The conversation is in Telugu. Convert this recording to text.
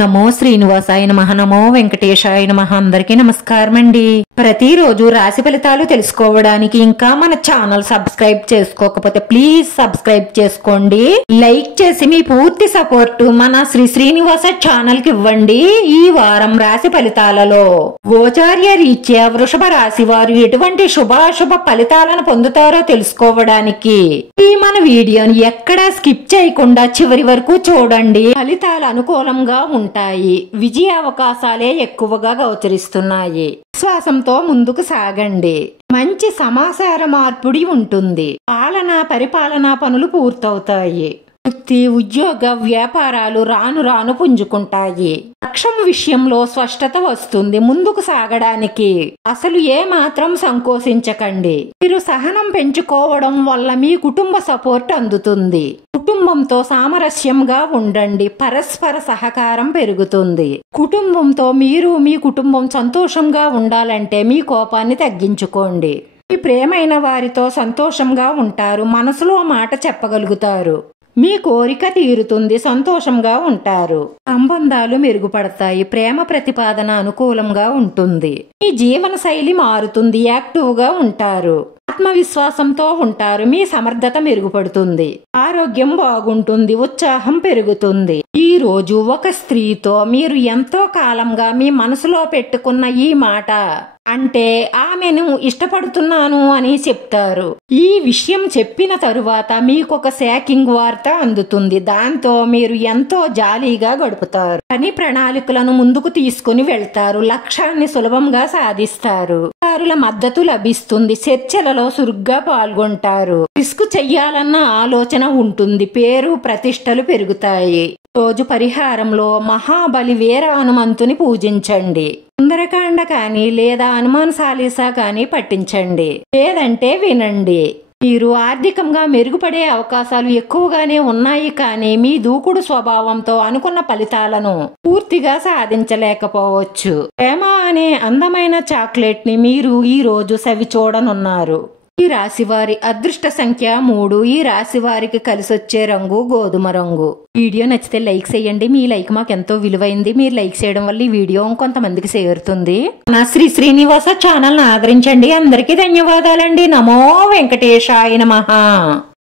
నమో శ్రీనివాసాయ నమః నమో వెంకటేశాయ నమః అందరికీ నమస్కారం అండి। ప్రతిరోజు రాశి ఫలితాలు తెలుసుకోవడానికి ఇంకా మన ఛానల్ సబ్స్క్రైబ్ చేసుకోకపోతే ప్లీజ్ సబ్స్క్రైబ్ చేసుకోండి। లైక్ చేసి మీ పూర్తి సపోర్ట్ మన శ్రీనివాస ఛానల్ కి ఇవ్వండి। ఈ వారం రాశి ఫలితాలలో గోచార్య రీత్యా వృషభ రాశి వారు ఎటువంటి శుభాశుభ ఫలితాలను పొందుతారో తెలుసుకోవడానికి ఈ మన వీడియోని ఎక్కడా స్కిప్ చేయకుండా చివరి వరకు చూడండి। ఫలితాలు అనుకూలంగా ఉంటాయి, విజయ అవకాశాలే ఎక్కువగా గోచరిస్తున్నాయి। విశ్వాసంతో ముందుకు సాగండి, మంచి సమాచార మార్పిడి ఉంటుంది, పరిపాలనా పనులు పూర్తవుతాయి। వృత్తి ఉద్యోగ వ్యాపారాలు రాను రాను పుంజుకుంటాయి। లక్ష్యం విషయంలో స్పష్టత వస్తుంది, ముందుకు సాగడానికి అసలు ఏ మాత్రం సంకోచించకండి। మీరు సహనం పెంచుకోవడం వల్ల మీ కుటుంబ సపోర్ట్ అందుతుంది। కుటుంబంతో సామరస్యంగా ఉండండి, పరస్పర సహకారం పెరుగుతుంది। కుటుంబంతో మీరు మీ కుటుంబం సంతోషంగా ఉండాలంటే మీ కోపాన్ని తగ్గించుకోండి। మీ ప్రేమైన వారితో సంతోషంగా ఉంటారు, మనసులో మాట చెప్పగలుగుతారు, మీ కోరిక తీరుతుంది, సంతోషంగా ఉంటారు। సంబంధాలు మెరుగుపడతాయి, ప్రేమ ప్రతిపాదన అనుకూలంగా ఉంటుంది। మీ జీవన శైలి మారుతుంది, యాక్టివ్ గా ఉంటారు, ఆత్మవిశ్వాసంతో ఉంటారు, మీ సమర్థత మెరుగుపడుతుంది, ఆరోగ్యం బాగుంటుంది, ఉత్సాహం పెరుగుతుంది। ఈ రోజు ఒక స్త్రీతో మీరు ఎంతో కాలంగా మీ మనసులో పెట్టుకున్న ఈ మాట అంటే ఆమెను ఇష్టపడుతున్నాను అని చెప్తారు। ఈ విషయం చెప్పిన తరువాత మీకొక షాకింగ్ వార్త అందుతుంది, దాంతో మీరు ఎంతో జాలీగా గడుపుతారు। పని ప్రణాళికలను ముందుకు తీసుకుని వెళ్తారు, లక్ష్యాన్ని సులభంగా సాధిస్తారు, వారుల మద్దతు లభిస్తుంది, చర్చలలో చురుగ్గా పాల్గొంటారు, రిస్క్ చెయ్యాలన్న ఆలోచన ఉంటుంది, పేరు ప్రతిష్టలు పెరుగుతాయి। రోజు పరిహారంలో మహాబలి వీర హనుమంతుని పూజించండి, సుందరకాండ కానీ లేదా హనుమాన్ చాలీసా కానీ పఠించండి, లేదంటే వినండి। మీరు ఆర్థికంగా మెరుగుపడే అవకాశాలు ఎక్కువగానే ఉన్నాయి, కానీ మీ దూకుడు స్వభావంతో అనుకున్న ఫలితాలను పూర్తిగా సాధించలేకపోవచ్చు। ప్రేమ అనే అందమైన చాక్లెట్ ని మీరు ఈ రోజు సవి చూడనున్నారు। ఈ రాశి వారి అదృష్ట సంఖ్య 3। ఈ రాశి వారికి కలిసొచ్చే రంగు గోధుమ రంగు। వీడియో నచ్చితే లైక్ చేయండి, మీ లైక్ మాకు ఎంతో విలువైంది, మీరు లైక్ చేయడం వల్ల ఈ వీడియో కొంతమందికి చేరుతుంది। నా శ్రీనివాస ఛానల్ ని ఆదరించండి। అందరికీ ధన్యవాదాలండి। నమో వెంకటేశాయ నమః।